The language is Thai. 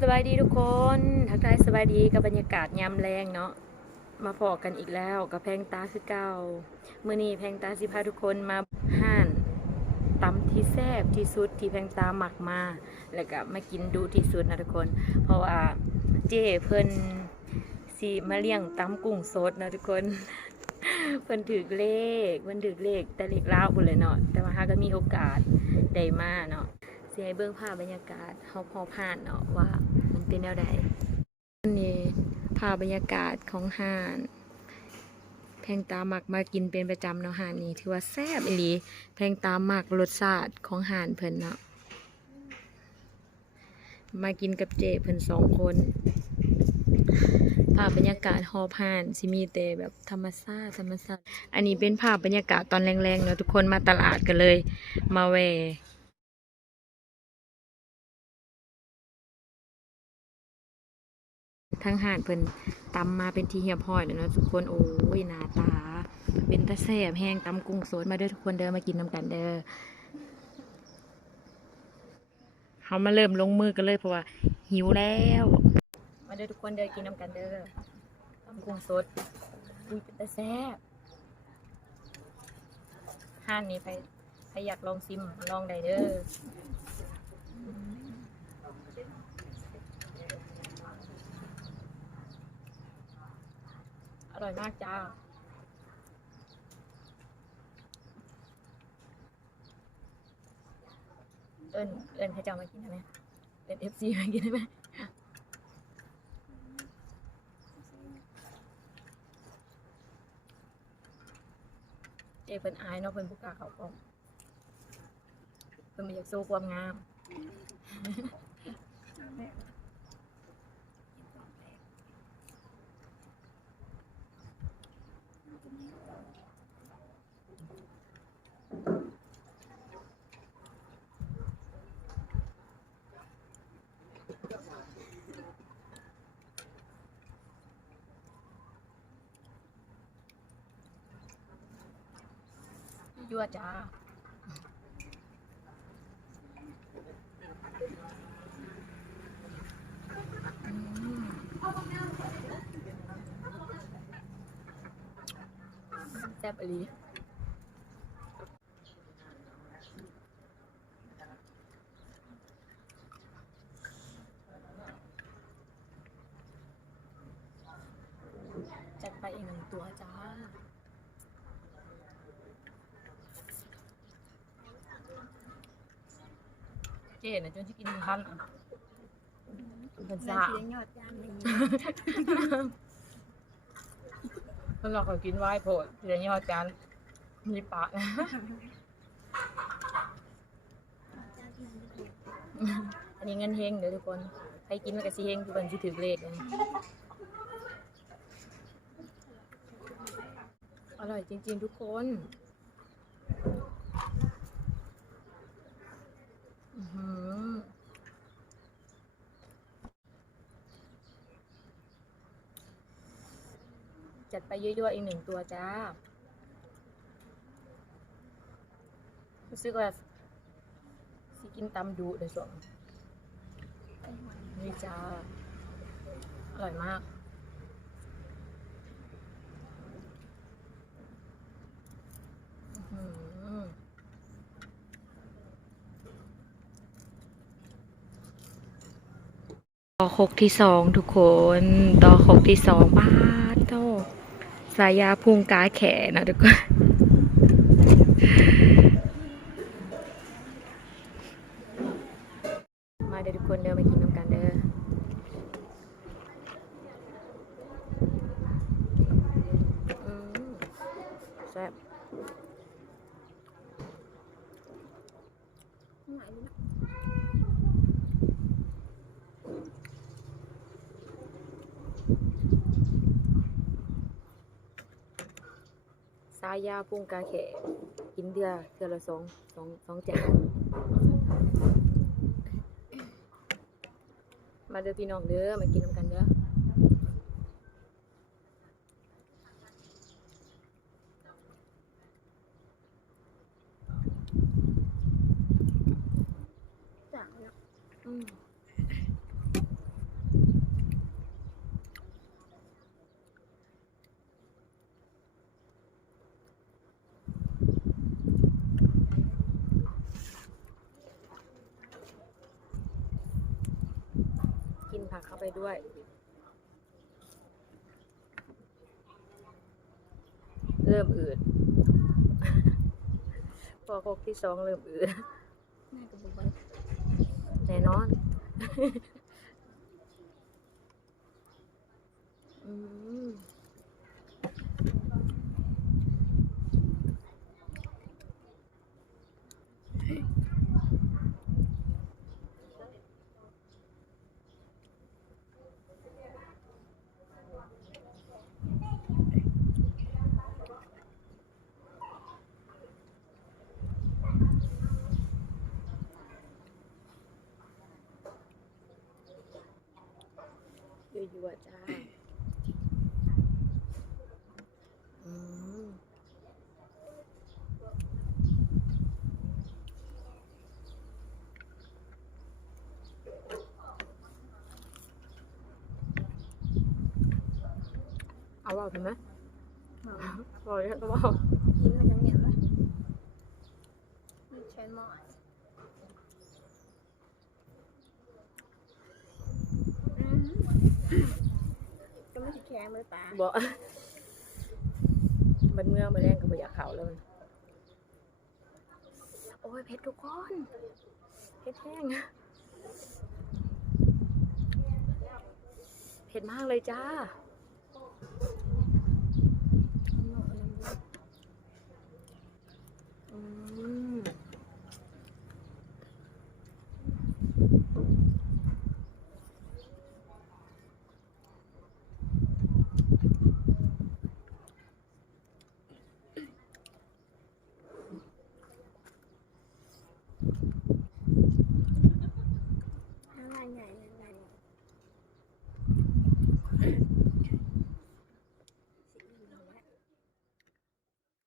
สวัสดีทุกคนทักทายสวัสดีกับบรรยากาศยามแรงเนาะมาพอกันอีกแล้วกับแพงตาคือเก่าเมื่อนี้แพงตาสิพาทุกคนมาห้านตำที่แซ่บที่สุดที่แพงตาหมักมาแล้วก็มากินดูที่สุดนะทุกคน เพราะว่าเจ้เพิ่นสิมาเลี้ยงตำกุ้งสดนะทุกคนเพิ่นถือเลขเพิ่นถือเลขแต่เลขลาวพุ่นเลยเนาะแต่ว่าหาก็มีโอกาสได้มาเนาะ สิให้เบิ่งภาพบรรยากาศเฮาพอผ่านเนาะว่ามันเป็นแนวใดอันนี้ภาพบรรยากาศของห้านแพงตามักมากินเป็นประจำเนาะห้านนี้ถือว่าแซ่บอีหลีแพงตามักรสชาติของห้านเพิ่นเนาะมากินกับเจเพิ่นสองคนภาพบรรยากาศหอบห่านสิมีแต่แบบธรรมชาติธรรมชาติอันนี้เป็นภาพบรรยากาศตอนแรงๆเนาะทุกคนมาตลาดกันเลย มาแว ทั้งหานเพิ่นตำมาเป็นทีเฮียพอยแล้วเนาะทุกคนโอ้ยหน้าตา เป็นตะแซบแห้งตำกุ้งสดมาเด้อทุกคนเด้อมากินน้ำกันเด้อเขามาเริ่มลงมือกันเลยเพราะว่า หิวแล้ว มาเด้อทุกคนเด้อกินน้ำกันเด้อตำกุ้งสดอุ้ยเป็นตะแซบห้านนี้ไปใครอยากลองซิมลองได้เด้อ ร่อยมากจ้า เอิญเอิญเขาจะเอามากินได้ไหมเป็นเอฟซีมากินได้ไหมเจเป็นอายเนาะเป็นผู้กาเขากล้องเป็นมาอยากโซ่ความงาม ยั่วจ้าแซ่บอลีจัดไปอีกหนึ่งตัวจ้า เจ๊นะจนที่กินทันอะเป็นนซ่าเสียอดจานนี้เพิ่นเราขอกินไว้โพดเดี๋ยวนี้เขาจานมีปากนะอันนี้เงินเฮงเดี๋ยวทุกคนใครกินมันก็สิเฮงทุกคนสิถือเลขเลยอร่อยจริง ๆ ทุกคนอื้อหือ จัดไปยั่วๆอีกหนึ่งตัวจ้ารู้สึกว่าสิกินตำดูเดี๋ยวส่วนนี่จ้า อร่อยมากอื้อหือต่อคกที่สองทุกคน ต่อคกที่สองบ้า สายาพุงกาแขนนะทุกคนมาเด้อทุกคนเด้อมากินน้ำกันเด้อแซ่บหมานนะายาพุงกาแขกินเดือเดือละสองสองสองจานมาเด้อพี่น้องเด้อมากินน้ำกันเด้อ ผักเข้าไปด้วย เริ่มอืดพอโคกที่สองเริ่มอืดแม่ก็บอกว่าแน่นอน อืม ยั่วๆจ้าอืมเอาเอาทำไหมหมอพอแล้วก็เอากินมันยังเหนียวเลยมีเชนหมอนอืม ก็ไม่ใช่แข็งเลยตาบอกมันเมื่อมาแรงก็ไม่อยากเข่าแล้วมันโอ้ยเพชรทุกคนเพชรแห้งเผ็ดมากเลยจ้าอืม